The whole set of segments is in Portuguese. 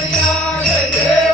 yeah, yeah,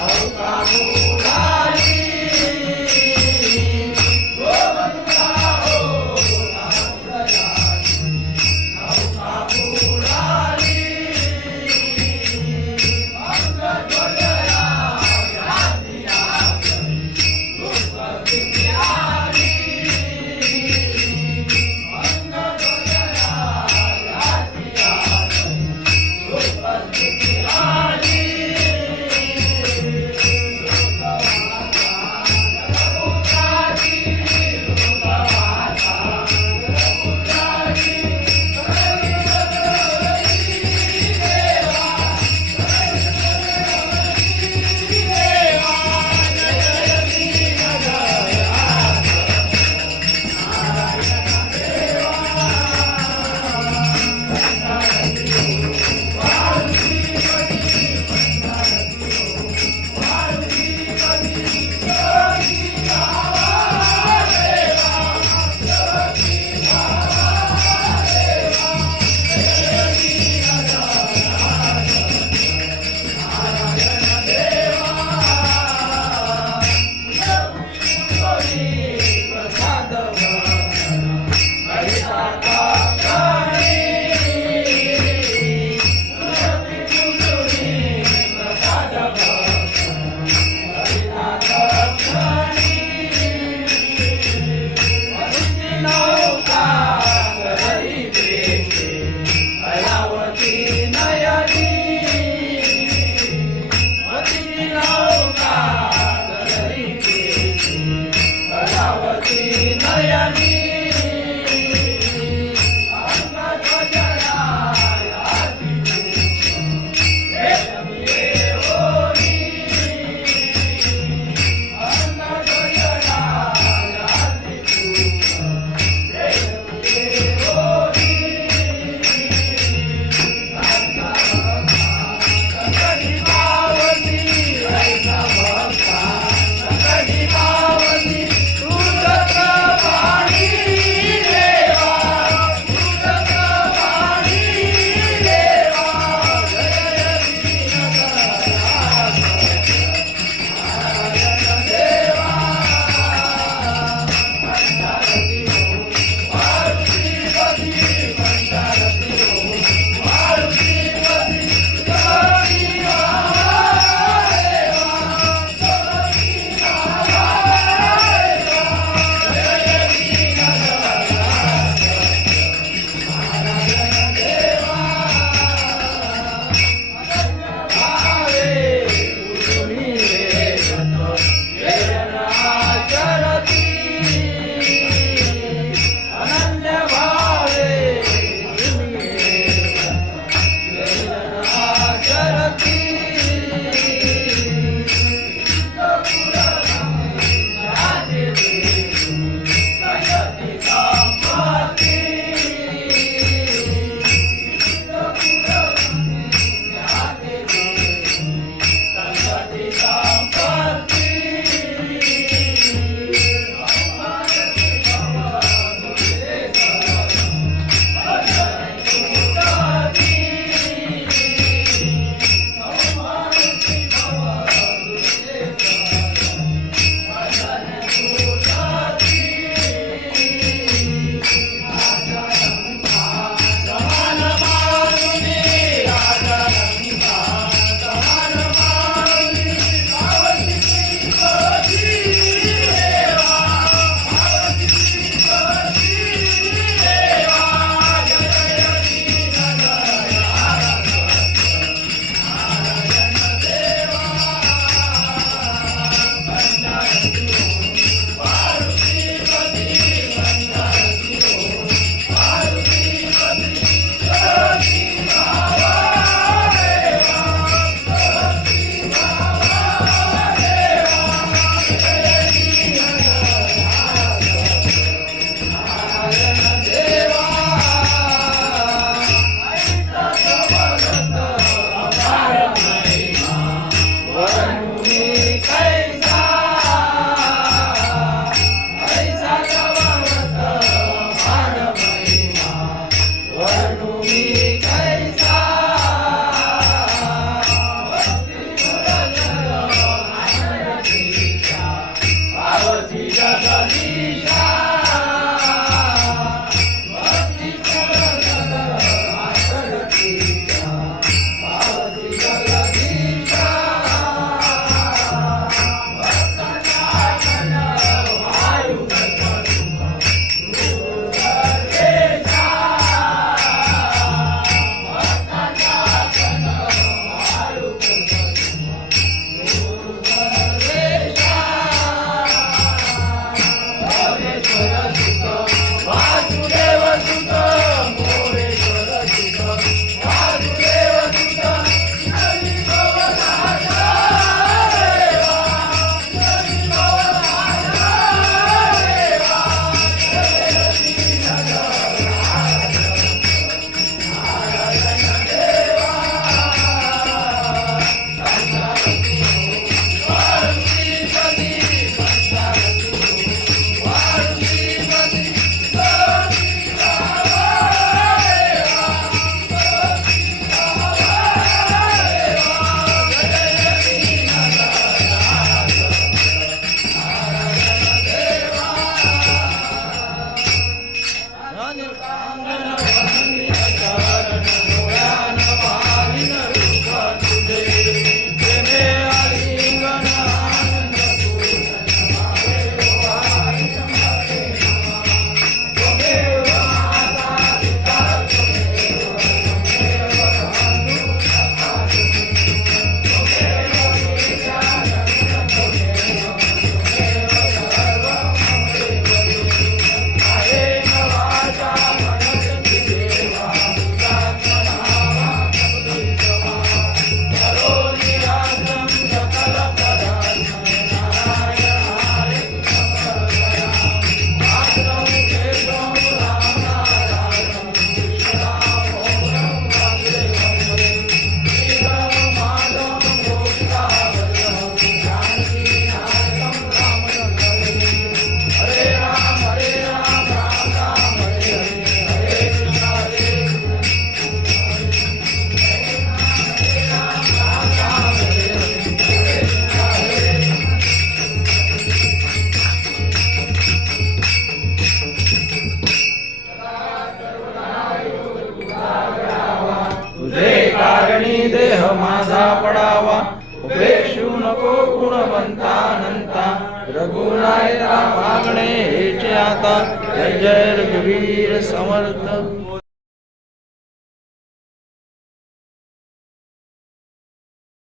Não, tá não, não. Radha